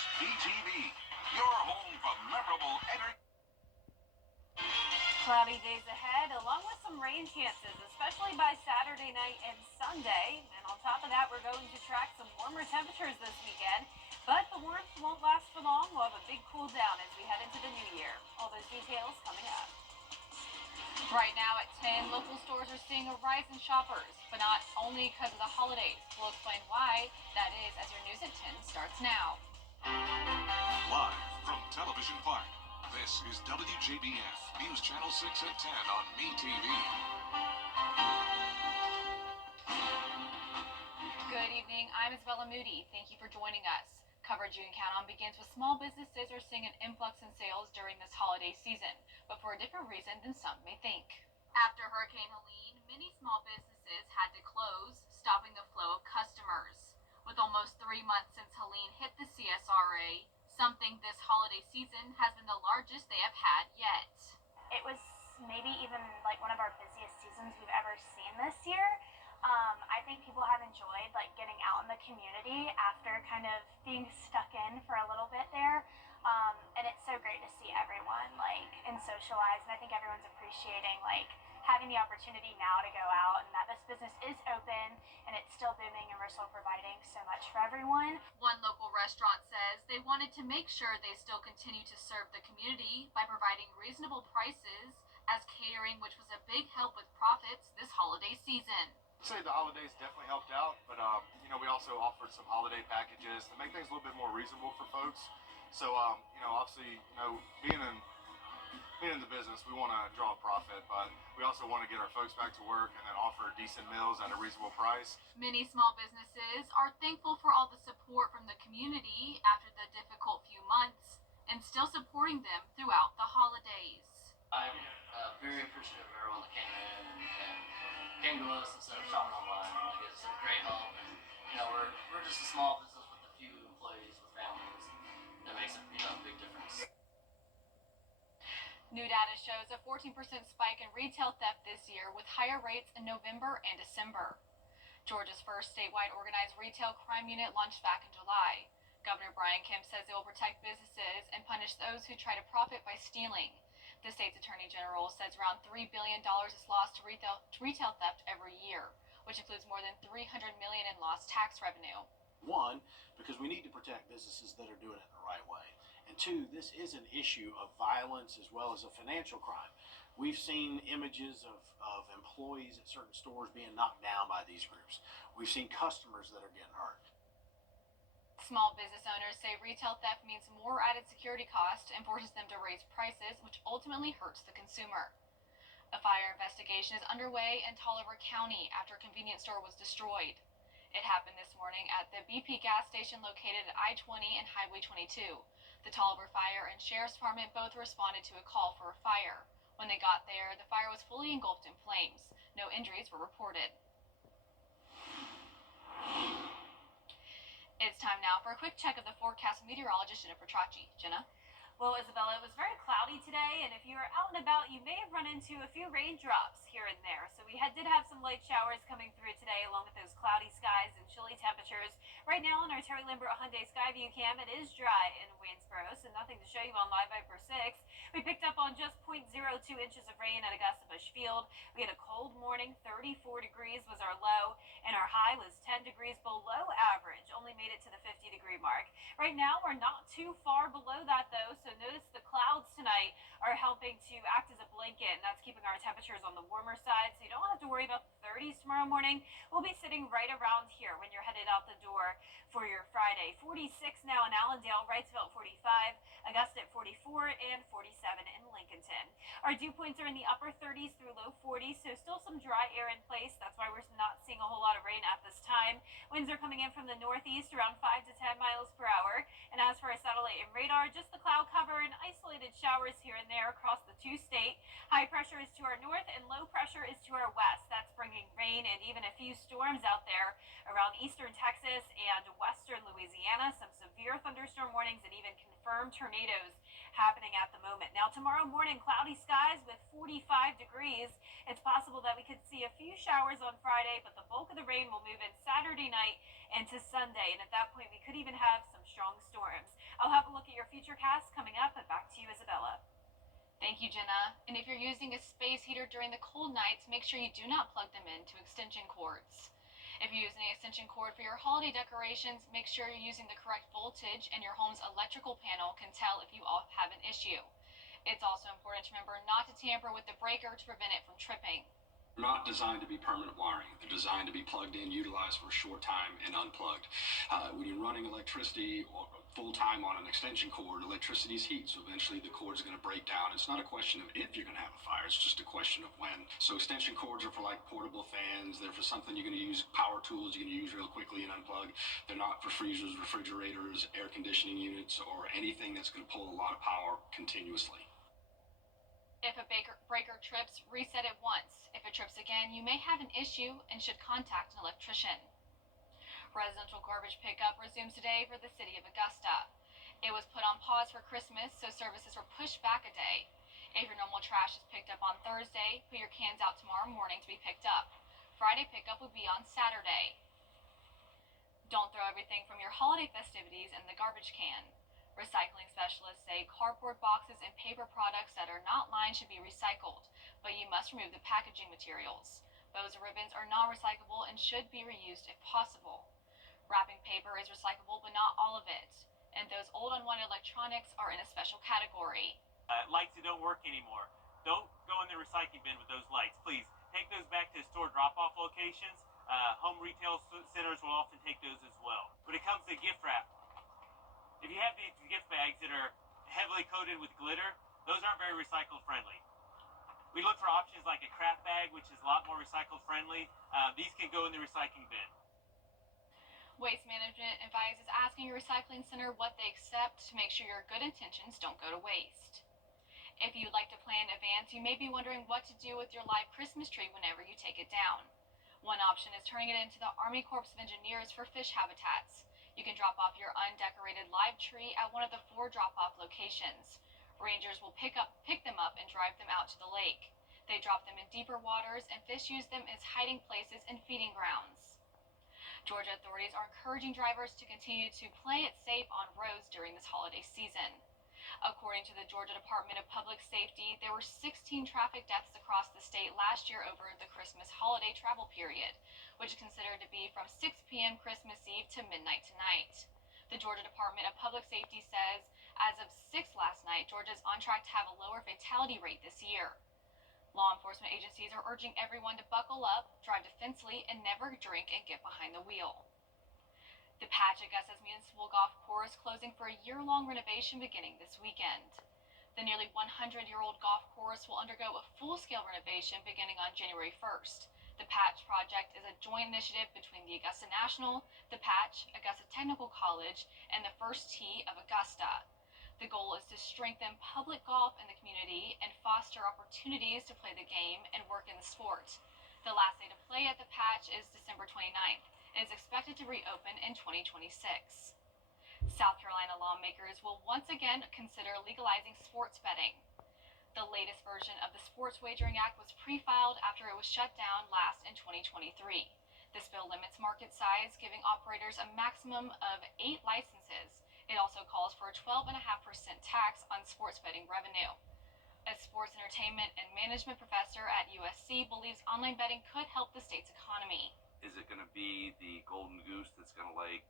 WJBF, your home for memorable entertainment. Cloudy days ahead, along with some rain chances, especially by Saturday night and Sunday. And on top of that, we're going to track some warmer temperatures this weekend. But the warmth won't last for long. We'll have a big cool down as we head into the new year. All those details coming up. Right now at 10, local stores are seeing a rise in shoppers, but not only because of the holidays. We'll explain why that is as your news at 10 starts now. Live from Television Park, this is WJBF, News Channel 6 at 10 on MeTV. Good evening, I'm Isabella Moody. Thank you for joining us. Coverage you can count on begins with small businesses are seeing an influx in sales during this holiday season, but for a different reason than some may think. After Hurricane Helene, many small businesses had to close, stopping the flow of customers. With almost 3 months since Helene hit the CSRA, some think this holiday season has been the largest they have had yet. It was maybe even like one of our busiest seasons we've ever seen this year. I think people have enjoyed like getting out in the community after kind of being stuck in for a little bit there. And it's so great to see everyone and socialize, and I think everyone's appreciating having the opportunity now to go out and that this business is open and it's still booming and we're still providing so much for everyone. One local restaurant says they wanted to make sure they still continue to serve the community by providing reasonable prices as catering, which was a big help with profits this holiday season. I'd say the holidays definitely helped out, but we also offered some holiday packages to make things a little bit more reasonable for folks. So obviously, being in the business, we want to draw a profit, but we also want to get our folks back to work and then offer decent meals at a reasonable price. Many small businesses are thankful for all the support from the community after the difficult few months and still supporting them throughout the holidays. I'm very appreciative of everyone that came in and came to us instead of shopping online. It's a great help, and we're just a small business with a few employees with families. That makes a big difference. New data shows a 14% spike in retail theft this year, with higher rates in November and December. Georgia's first statewide organized retail crime unit launched back in July. Governor Brian Kemp says it will protect businesses and punish those who try to profit by stealing. The state's attorney general says around $3 billion is lost to retail theft every year, which includes more than $300 million in lost tax revenue. One, because we need to protect businesses that are doing it the right way. And two, this is an issue of violence as well as a financial crime. We've seen images of employees at certain stores being knocked down by these groups. We've seen customers that are getting hurt. Small business owners say retail theft means more added security cost and forces them to raise prices, which ultimately hurts the consumer. A fire investigation is underway in Tolliver County after a convenience store was destroyed. It happened this morning at the BP gas station located at I-20 and Highway 22. The Tolliver Fire and Sheriff's Department both responded to a call for a fire. When they got there, the fire was fully engulfed in flames. No injuries were reported. It's time now for a quick check of the forecast with meteorologist Jenna Petracci. Jenna? Well, Isabella, it was very cloudy today, and if you were out and about, you may have run into a few raindrops here and there. So we did have some light showers coming through today, along with those cloudy skies and chilly temperatures. Right now on our Terry Lambert Hyundai Skyview cam, it is dry in Waynesboro, so nothing to show you on Live Viper 6. We picked up on just 0.02 inches of rain at Augusta Busch Field. We had a cold morning, 34 degrees was our low, and our high was 10 degrees below average, only made it to the 50-degree mark. Right now, we're not too far below that, though, so notice the clouds tonight are helping to act as a blanket, and that's keeping our temperatures on the warmer side, so you don't have to worry about the 30s tomorrow morning. We'll be sitting right around here when you're headed out the door for your Friday. 46 now in Allendale, Wrightsville 45, Augusta at 44, and 47 in Lincolnton. Our dew points are in the upper 30s through low 40s, so still some dry air in place. That's why we're not seeing a whole lot of rain at this time. Winds are coming in from the northeast around 5 to 10 miles per hour. And as for our satellite and radar, just the cloud cover and isolated showers here and there across the two-state. High pressure is to our north and low pressure is to our west. That's bringing rain and even a few storms out there around eastern Texas and western Louisiana. Some severe thunderstorm warnings and even confirmed tornadoes happening at the moment. Now, tomorrow morning, cloudy skies with 45 degrees. It's possible that we could see a few showers on Friday, but the bulk of the rain will move in Saturday night into Sunday. And at that point, we could even have some strong storms. I'll have a look at your future casts coming up, and back to you, Isabella. Thank you, Jenna. And if you're using a space heater during the cold nights, make sure you do not plug them into extension cords. If you're using an extension cord for your holiday decorations, make sure you're using the correct voltage and your home's electrical panel can tell if you all have an issue. It's also important to remember not to tamper with the breaker to prevent it from tripping. They're not designed to be permanent wiring. They're designed to be plugged in, utilized for a short time, and unplugged. When you're running electricity full time on an extension cord, electricity is heat, so eventually the cord's going to break down. It's not a question of if you're going to have a fire, it's just a question of when. So extension cords are for like portable fans. They're for something you're going to use, power tools you're going to use real quickly and unplug. They're not for freezers, refrigerators, air conditioning units, or anything that's going to pull a lot of power continuously. If a breaker trips, reset it once. If it trips again, you may have an issue and should contact an electrician. Residential garbage pickup resumes today for the city of Augusta. It was put on pause for Christmas, so services were pushed back a day. If your normal trash is picked up on Thursday, put your cans out tomorrow morning to be picked up. Friday pickup will be on Saturday. Don't throw everything from your holiday festivities in the garbage can. Recycling specialists say cardboard boxes and paper products that are not lined should be recycled, but you must remove the packaging materials. Bows and ribbons are not recyclable and should be reused if possible. Wrapping paper is recyclable, but not all of it. And those old unwanted electronics are in a special category. Lights that don't work anymore. Don't go in the recycling bin with those lights. Please take those back to store drop-off locations. Home retail centers will often take those as well. When it comes to gift wrap, if you have these gift bags that are heavily coated with glitter, those aren't very recycle friendly. We look for options like a craft bag, which is a lot more recycle friendly. These can go in the recycling bin. Waste Management advises asking your recycling center what they accept to make sure your good intentions don't go to waste. If you'd like to plan in advance, you may be wondering what to do with your live Christmas tree whenever you take it down. One option is turning it into the Army Corps of Engineers for fish habitats. You can drop off your undecorated live tree at one of the 4 drop-off locations. Rangers will pick them up and drive them out to the lake. They drop them in deeper waters, and fish use them as hiding places and feeding grounds. Georgia authorities are encouraging drivers to continue to play it safe on roads during this holiday season. According to the Georgia Department of Public Safety, there were 16 traffic deaths across the state last year over the Christmas holiday travel period, which is considered to be from 6 p.m. Christmas Eve to midnight tonight. The Georgia Department of Public Safety says, as of 6 last night, Georgia is on track to have a lower fatality rate this year. Law enforcement agencies are urging everyone to buckle up, drive defensively, and never drink and get behind the wheel. The Patch Augusta's Municipal Golf Course closing for a year-long renovation beginning this weekend. The nearly 100-year-old golf course will undergo a full-scale renovation beginning on January 1st. The Patch project is a joint initiative between the Augusta National, the Patch, Augusta Technical College, and the First Tee of Augusta. The goal is to strengthen public golf in the community and foster opportunities to play the game and work in the sport. The last day to play at the Patch is December 29th and is expected to reopen in 2026. South Carolina lawmakers will once again consider legalizing sports betting. The latest version of the Sports Wagering Act was pre-filed after it was shut down last in 2023. This bill limits market size, giving operators a maximum of 8 licenses. It also calls for a 12.5% tax on sports betting revenue. A sports entertainment and management professor at USC believes online betting could help the state's economy. Is it going to be the golden goose that's going to lay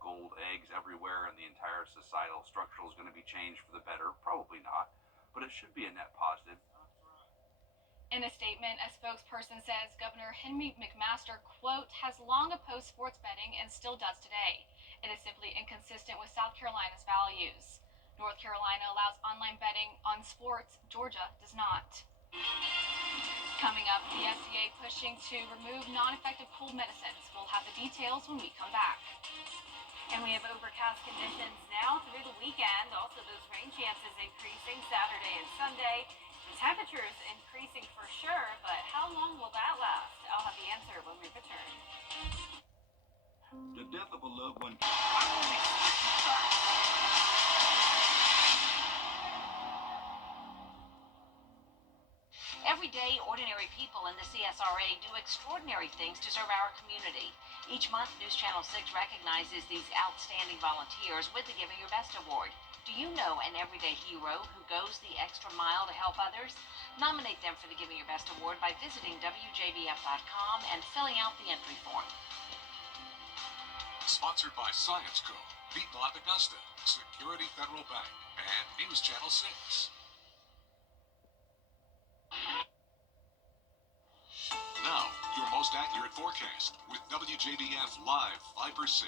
gold eggs everywhere and the entire societal structure is going to be changed for the better? Probably not, but it should be a net positive. In a statement, a spokesperson says Governor Henry McMaster, quote, has long opposed sports betting and still does today. It is simply inconsistent with South Carolina's values. North Carolina allows online betting on sports. Georgia does not. Coming up, the FDA pushing to remove non-effective cold medicines. We'll have the details when we come back. And we have overcast conditions now through the weekend. Also, those rain chances increasing Saturday and Sunday. The temperatures increasing for sure, but how long will that last? I'll have the answer when we return. The death of a loved one. Everyday, ordinary people in the CSRA do extraordinary things to serve our community. Each month, News Channel 6 recognizes these outstanding volunteers with the Giving Your Best Award. Do you know an everyday hero who goes the extra mile to help others? Nominate them for the Giving Your Best Award by visiting WJBF.com and filling out the entry form. Sponsored by Science Co., Piedmont Augusta, Security Federal Bank, and News Channel 6. Now, your most accurate forecast with WJBF Live Viper 6.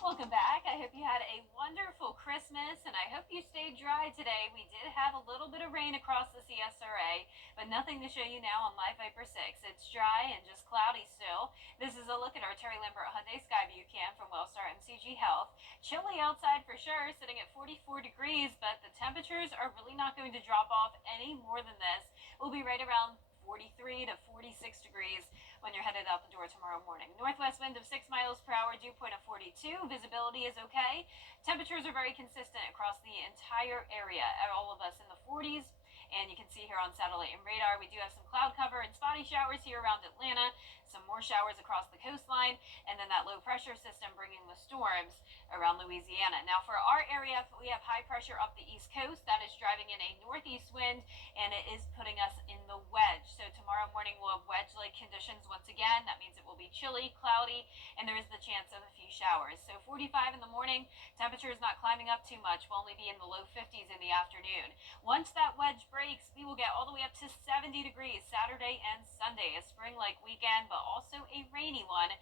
Welcome back. I hope you had a wonderful Christmas, and I hope you stayed dry today. We did have a little bit of rain across the CSRA, but nothing to show you now on Live Viper 6. It's dry and just cloudy still. This is a look at our Terry Lambert Hyundai Skyview Cam from Wellstar MCG Health. Chilly outside for sure, sitting at 44 degrees, but the temperatures are really not going to drop off any more than this. We'll be right around 43 to 46 degrees when you're headed out the door tomorrow morning. Northwest wind of 6 miles per hour, dew point of 42. Visibility is okay. Temperatures are very consistent across the entire area. All of us in the 40s. And you can see here on satellite and radar, we do have some cloud cover and spotty showers here around Atlanta, some more showers across the coastline, and then that low pressure system bringing the storms around Louisiana. Now for our area, we have high pressure up the east coast that is driving in a northeast wind, and it is putting us in the wedge. So tomorrow morning we'll have wedge-like conditions once again. That means it will be chilly, cloudy, and there is the chance of a few showers. So 45 in the morning, temperature is not climbing up too much. We'll only be in the low 50s in the afternoon. Once that wedge breaks, we will get all the way up to 70 degrees Saturday and Sunday. A spring-like weekend, but also a rainy one,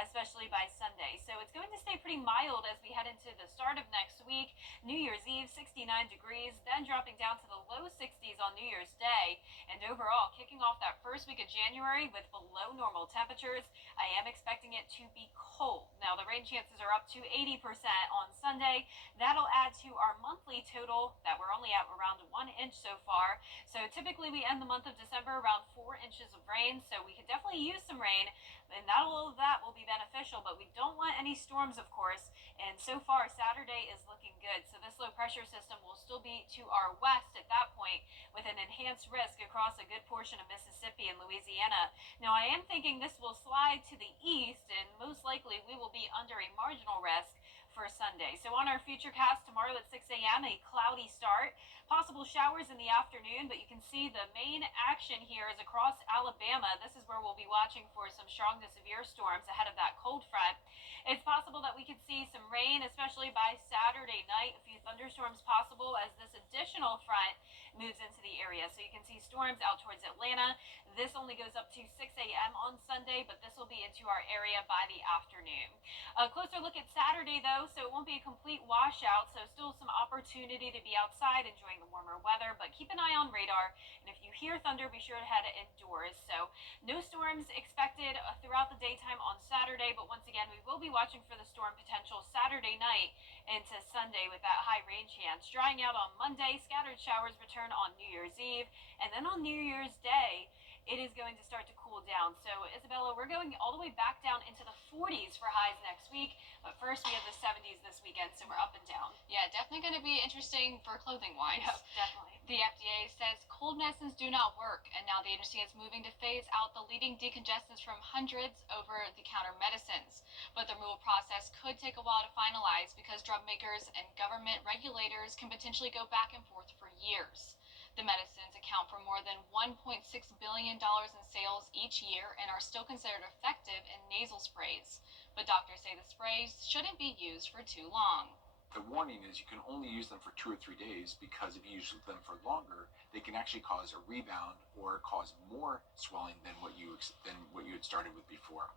especially by Sunday. So it's going to stay pretty mild as we head into the start of next week. New Year's Eve, 69 degrees, then dropping down to the low 60s on New Year's Day. And overall, kicking off that first week of January with below normal temperatures, I am expecting it to be cold. Now, the rain chances are up to 80% on Sunday. That'll add to our monthly total that we're only at around 1 inch so far. So typically we end the month of December around 4 inches of rain, so we could definitely use some rain, and all of that will be beneficial, but we don't want any storms, of course. And so far, Saturday is looking good. So this low pressure system will still be to our west at that point, with an enhanced risk across a good portion of Mississippi and Louisiana. Now, I am thinking this will slide to the east, and most likely we will be under a marginal risk for Sunday. So on our futurecast tomorrow at 6 a.m., a cloudy start, possible showers in the afternoon, but you can see the main action here is across Alabama. This is where we'll be watching for some strong to severe storms ahead of that cold front. It's possible that we could see some rain, especially by Saturday night, a few thunderstorms possible as this additional front moves into the area. So you can see storms out towards Atlanta. This only goes up to 6 a.m. on Sunday, but this will be into our area by the afternoon. A closer look at Saturday, though, so it won't be a complete washout, so still some opportunity to be outside enjoying the warmer weather, but keep an eye on radar, and if you hear thunder, be sure to head indoors. So no storms expected throughout the daytime on Saturday, but once again, we will be watching for the storm potential Saturday night into Sunday with that high rain chance. Drying out on Monday, scattered showers return on New Year's Eve, and then on New Year's Day, it is going to start to cool down. So, Isabella, we're going all the way back down into the 40s for highs next week. But first, we have the 70s this weekend, so we're up and down. Yeah, definitely going to be interesting for clothing-wise. Yep, definitely. The FDA says cold medicines do not work, and now the agency is moving to phase out the leading decongestants from hundreds over-the-counter medicines. But the removal process could take a while to finalize because drug makers and government regulators can potentially go back and forth for years. The medicines account for more than $1.6 billion in sales each year and are still considered effective in nasal sprays. But doctors say the sprays shouldn't be used for too long. The warning is you can only use them for 2 or 3 days, because if you use them for longer, they can actually cause a rebound or cause more swelling than what you had started with before.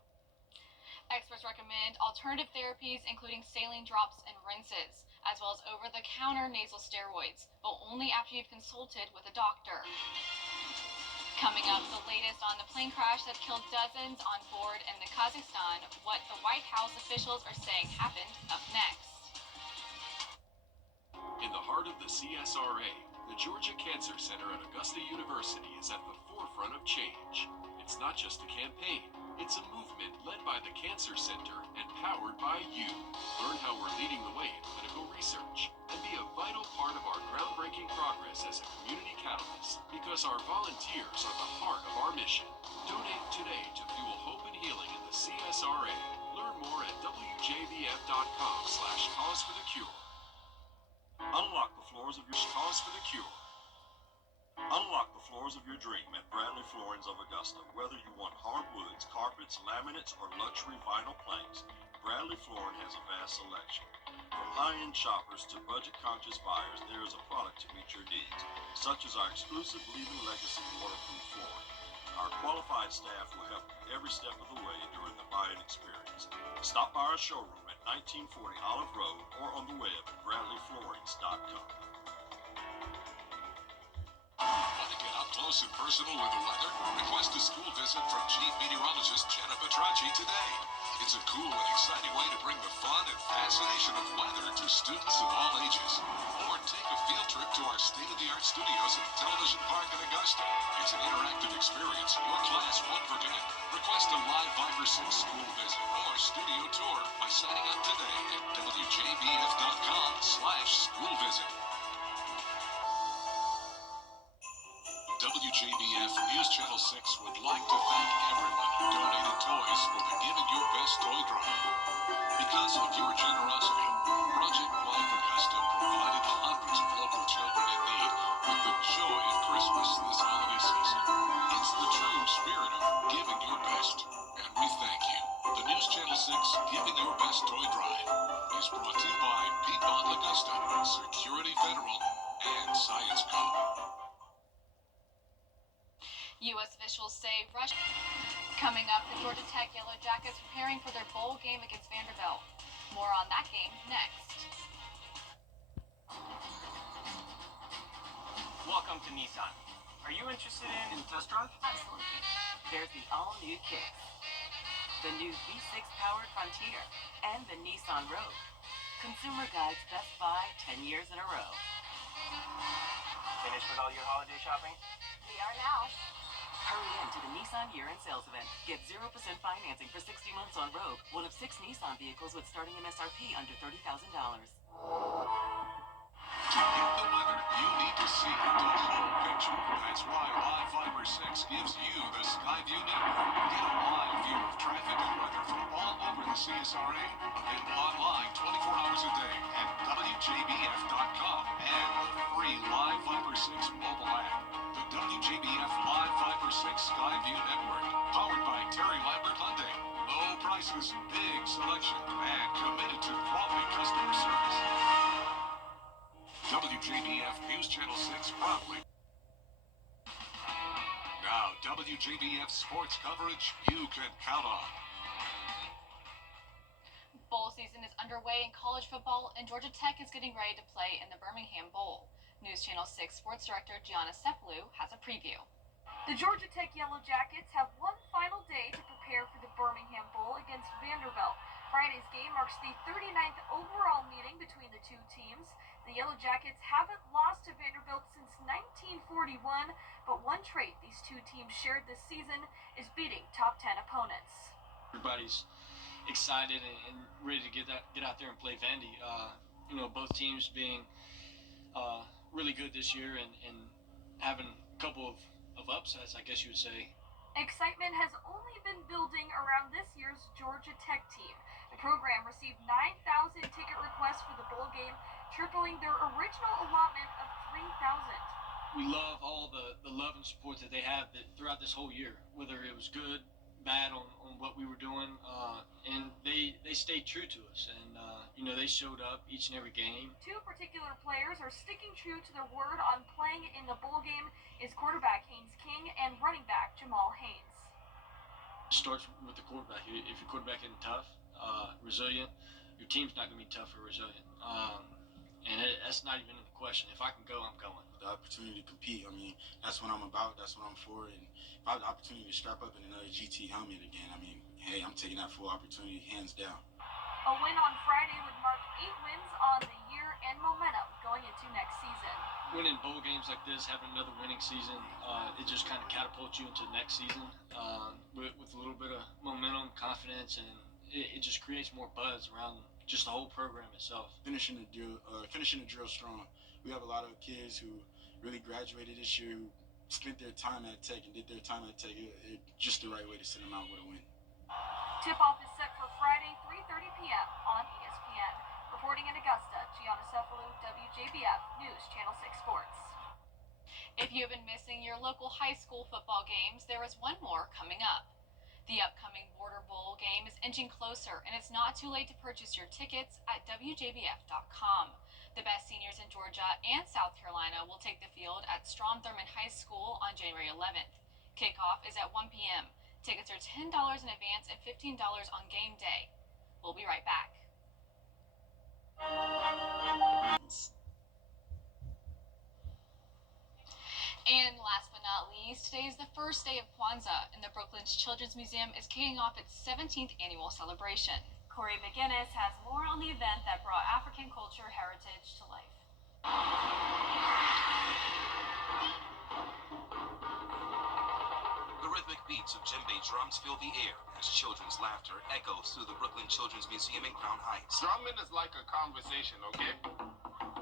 Experts recommend alternative therapies, including saline drops and rinses, as well as over-the-counter nasal steroids, but only after you've consulted with a doctor. Coming up, the latest on the plane crash that killed dozens on board in Kazakhstan, what the White House officials are saying happened up next. In the heart of the CSRA, the Georgia Cancer Center at Augusta University is at the forefront of change. It's not just a campaign, it's a movement led by the Cancer Center and powered by you. Learn how we're leading the way in clinical research and be a vital part of our groundbreaking progress as a community catalyst, because our volunteers are the heart of our mission. Donate today to fuel hope and healing in the CSRA. Learn more at WJBF.com/cause for the cure. Unlock the floors of your cause for the cure. Unlock the floors of your dream at Bradley Floorings of Augusta. Whether you want hardwoods, carpets, laminates, or luxury vinyl planks, Bradley Flooring has a vast selection. From high-end shoppers to budget-conscious buyers, there is a product to meet your needs, such as our exclusive Leaving Legacy waterproof flooring. Our qualified staff will help you every step of the way during the buying experience. Stop by our showroom at 1940 Olive Road or on the web at bradleyfloorings.com. Want to get up close and personal with the weather? Request a school visit from Chief Meteorologist Jenna Petracci today. It's a cool and exciting way to bring the fun and fascination of weather to students of all ages. Or take a field trip to our state-of-the-art studios at Television Park in Augusta. It's an interactive experience your class won't forget. Request a live Viper 6 school visit or studio tour by signing up today at WJBF.com/school visit. WJBF News Channel 6 would like to thank everyone who donated toys for the Giving Your Best Toy Drive. Because of your generosity, Project Life Augusta provided hundreds of local children in need with the joy of Christmas this holiday season. It's the true spirit of giving your best, and we thank you. The News Channel 6 Giving Your Best Toy Drive is brought to you by Piedmont Augusta, Security Federal, and Science Co. U.S. officials say Russia. Coming up, the Georgia Tech Yellow Jackets preparing for their bowl game against Vanderbilt. More on that game next. Welcome to Nissan. Are you interested in test drive? Absolutely. There's the all-new Kicks, the new V6-powered Frontier, and the Nissan Rogue. Consumer Guide's Best Buy 10 years in a row. finished with all your holiday shopping? We are now. Hurry in to the Nissan year-end sales event. Get 0% financing for 60 months on Rogue, one of 6 Nissan vehicles with starting MSRP under $30,000. To get the weather, you need to see the whole picture. That's why Live Fiber 6 gives you the Skyview network. Get a live view of traffic and weather from all over the CSRA. Available online 24 hours a day at WJBF.com and the free Live Fiber 6 mobile app. The WJBF Live Fiber 6 Skyview network, powered by Terry Lambert Hyundai. Low prices, big selection, and committed to quality customer service. WJBF News Channel 6 proudly. Now, WJBF sports coverage you can count on. Bowl season is underway in college football, and Georgia Tech is getting ready to play in the Birmingham Bowl. News Channel 6 sports director Gianna Seplu has a preview. The Georgia Tech Yellow Jackets have one final day to prepare for the Birmingham Bowl against Vanderbilt. Friday's game marks the 39th overall meeting between the two teams. The Yellow Jackets haven't lost to Vanderbilt since 1941, but one trait these two teams shared this season is beating top 10 opponents. Everybody's excited and ready to get out there and play Vandy. Both teams being really good this year and having a couple of upsets, I guess you would say. Excitement has only been building around this year's Georgia Tech team. The program received 9,000 ticket requests for the bowl game, tripling their original allotment of 3,000. We love all the love and support that they have throughout this whole year, whether it was good, bad on what we were doing, and they stayed true to us, and they showed up each and every game. Two particular players are sticking true to their word on playing in the bowl game is quarterback Haynes King and running back Jamal Haynes. It starts with the quarterback. If your quarterback isn't tough, resilient, your team's not going to be tough or resilient, and that's not even in the question. If I can go, I'm going. The opportunity to compete, that's what I'm about, that's what I'm for, and if I have the opportunity to strap up in another GT helmet again, hey, I'm taking that full opportunity, hands down. A win on Friday would mark 8 wins on the year and momentum going into next season. Winning bowl games like this, having another winning season, it just kind of catapults you into next season with a little bit of momentum, confidence, and it just creates more buzz around just the whole program itself. Finishing the drill strong. We have a lot of kids who really graduated this year who spent their time at Tech and did their time at Tech. It's just the right way to send them out with a win. Tip-off is set for Friday, 3:30 p.m. on ESPN. Reporting in Augusta, Gianna Cephalou, WJBF News, Channel 6 Sports. If you have been missing your local high school football games, there is one more coming up. The upcoming Border Bowl game is inching closer, and it's not too late to purchase your tickets at WJBF.com. The best seniors in Georgia and South Carolina will take the field at Strom Thurmond High School on January 11th. Kickoff is at 1 p.m. Tickets are $10 in advance and $15 on game day. We'll be right back. And last but not least, today is the first day of Kwanzaa, and the Brooklyn's Children's Museum is kicking off its 17th annual celebration. Corey McGinnis has more on the event that brought African culture heritage to life. The rhythmic beats of djembe drums fill the air as children's laughter echoes through the Brooklyn Children's Museum in Crown Heights. Drumming is like a conversation, okay?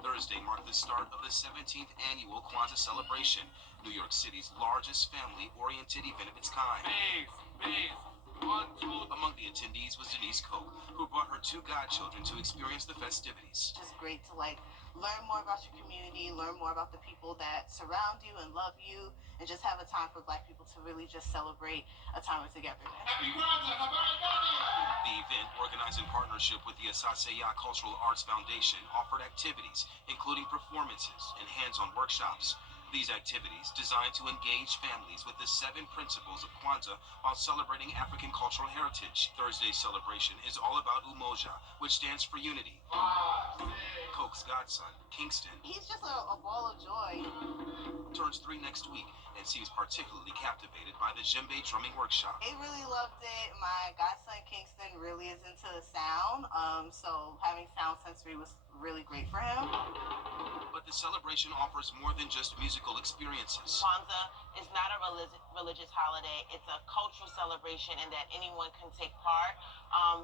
Thursday marked the start of the 17th annual Kwanzaa celebration, New York City's largest family-oriented event of its kind. Peace. 1, 2. Among the attendees was Denise Koch, who brought her 2 godchildren to experience the festivities. It's just great to learn more about your community, learn more about the people that surround you and love you, and just have a time for Black people to really just celebrate a time of togetherness. Happy Kwanzaa! The event, organized in partnership with the Asaseya Cultural Arts Foundation, offered activities, including performances and hands-on workshops. These activities, designed to engage families with the 7 principles of Kwanzaa while celebrating African cultural heritage. Thursday's celebration is all about Umoja, which stands for unity. Koch's godson, Kingston, He's just a ball of joy. turns 3 next week and seems particularly captivated by the djembe drumming workshop. He really loved it. My godson Kingston really is into sound, so having sound sensory was really great for him. But the celebration offers more than just musical experiences. Kwanzaa is not a religious holiday. It's a cultural celebration in that anyone can take part.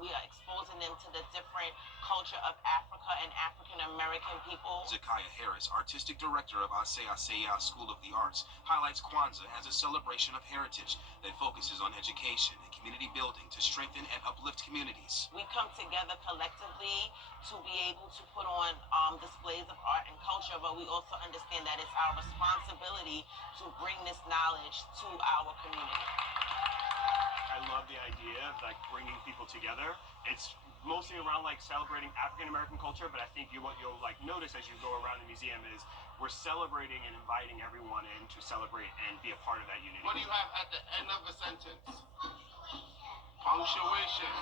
We are exposing them to the different culture of Africa and African American people. Zakiya Harris, artistic director of Asaseya School of the Arts, highlights Kwanzaa as a celebration of heritage that focuses on education and community building to strengthen and uplift communities. We come together collectively to be able to put on displays of art and culture, but we also understand that it's our responsibility to bring this knowledge to our community. I love the idea of bringing people together. It's mostly around celebrating African American culture, but I think what you'll notice as you go around the museum is we're celebrating and inviting everyone in to celebrate and be a part of that unity. What do you have at the end of a sentence? Punctuation.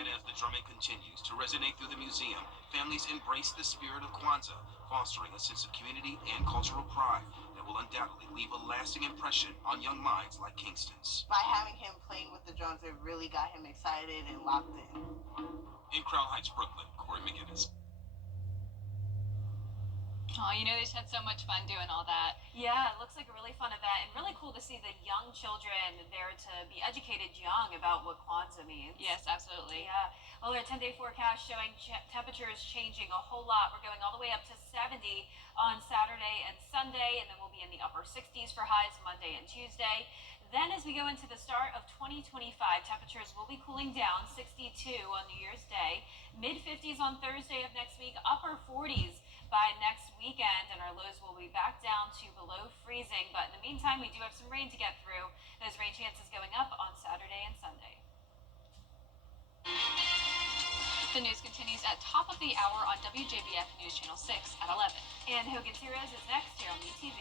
And as the drumming continues to resonate through the museum, families embrace the spirit of Kwanzaa, fostering a sense of community and cultural pride that will undoubtedly leave a lasting impression on young minds like Kingston's. By having him playing with the drums, it really got him excited and locked in. In Crown Heights, Brooklyn, Corey McGinnis. Oh, they just had so much fun doing all that. Yeah, it looks like a really fun event and really cool to see the young children there to be educated young about what Kwanzaa means. Yes, absolutely. Yeah. Well, our 10-day forecast showing temperatures changing a whole lot. We're going all the way up to 70 on Saturday and Sunday, and then we'll be in the upper 60s for highs Monday and Tuesday. Then as we go into the start of 2025, temperatures will be cooling down, 62 on New Year's Day, mid-50s on Thursday of next week, upper 40s by next weekend, and our lows will be back down to below freezing. But in the meantime, we do have some rain to get through. Those rain chances going up on Saturday and Sunday. The news continues at top of the hour on WJBF News Channel 6 at 11. And Hogan Heroes is next here on WTV.